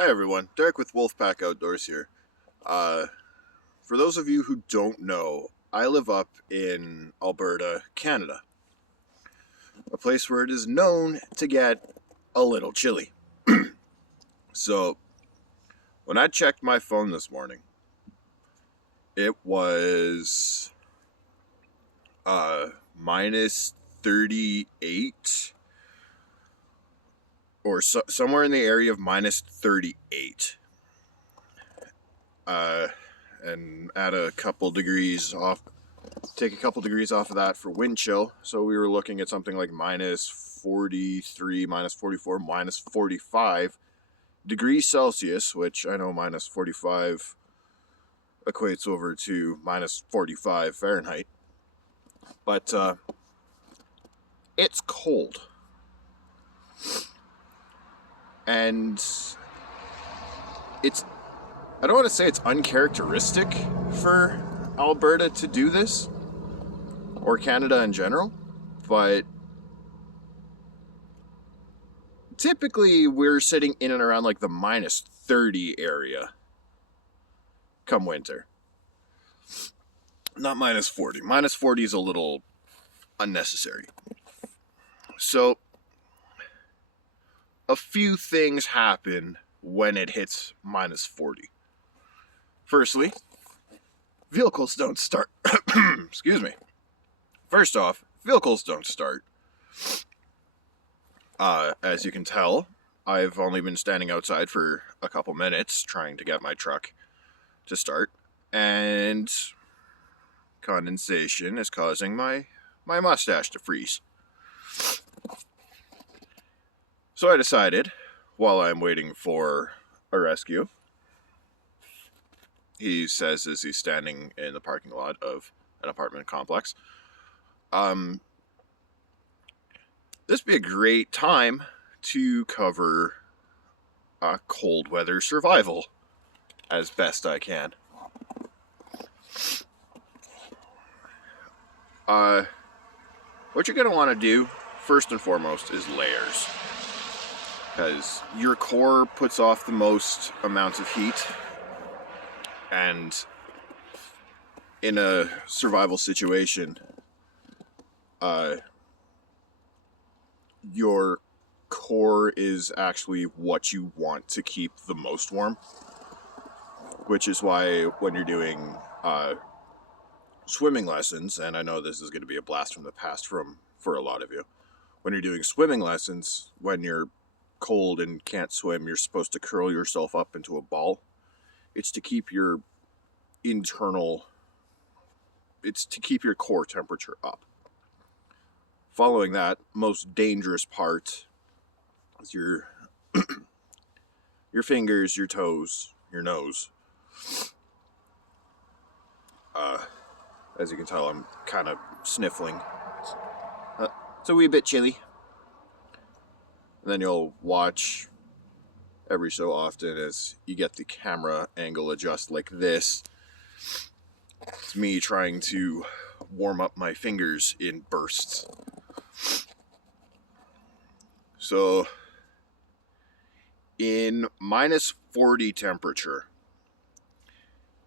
Hi everyone, Derek with Wolfpack Outdoors here. Uh, for those of you who don't know, I live up in Alberta, Canada, a place where it is known to get a little chilly. So, when I checked my phone this morning, it was minus 38 or somewhere in the area of minus 38. And add a couple degrees off, take a couple degrees off of that for wind chill. So we were looking at something like minus 43, minus 44, minus 45 degrees Celsius, which I know minus 45 equates over to minus 45 Fahrenheit. But it's cold. And I don't want to say it's uncharacteristic for Alberta to do this, or Canada in general, but typically we're sitting in and around like the minus 30 area come winter. Not minus 40. Minus 40 is a little unnecessary. So, a few things happen when it hits minus 40. Firstly, vehicles don't start. Excuse me. First off, vehicles don't start. As you can tell, I've only been standing outside for a couple minutes trying to get my truck to start, and condensation is causing my mustache to freeze. So I decided, while I'm waiting for a rescue, he says as he's standing in the parking lot of an apartment complex, this would be a great time to cover cold weather survival as best I can. What you're going to want to do, first and foremost, is layers. Because your core puts off the most amounts of heat, and in a survival situation, your core is actually what you want to keep the most warm, which is why when you're doing swimming lessons, and I know this is going to be a blast from the past for a lot of you, when you're doing swimming lessons, when you're cold and can't swim, you're supposed to curl yourself up into a ball. It's to keep your core temperature up. Following that, most dangerous part is your fingers, your toes, your nose. As you can tell, I'm kind of sniffling. It's a wee bit chilly. And then you'll watch every so often as you get the camera angle adjust like this. It's me trying to warm up my fingers in bursts. So, in minus 40 temperature,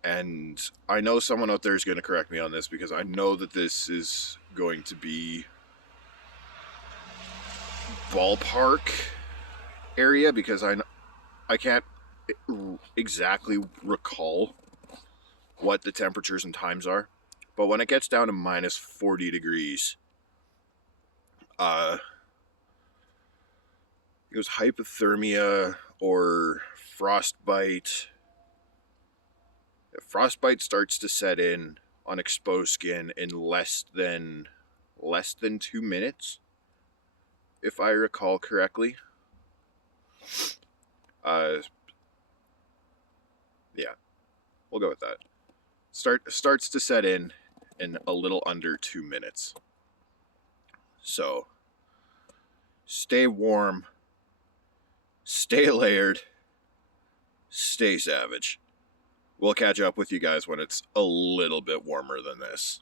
and I know someone out there is going to correct me on this because I know that this is going to be ballpark area, because I can't exactly recall what the temperatures and times are, but when it gets down to minus 40 degrees, it was hypothermia or frostbite. If frostbite starts to set in on exposed skin in less than 2 minutes, if I recall correctly. Yeah, we'll go with that. Starts to set in a little under 2 minutes. So, stay warm, stay layered, stay savage. We'll catch up with you guys when it's a little bit warmer than this.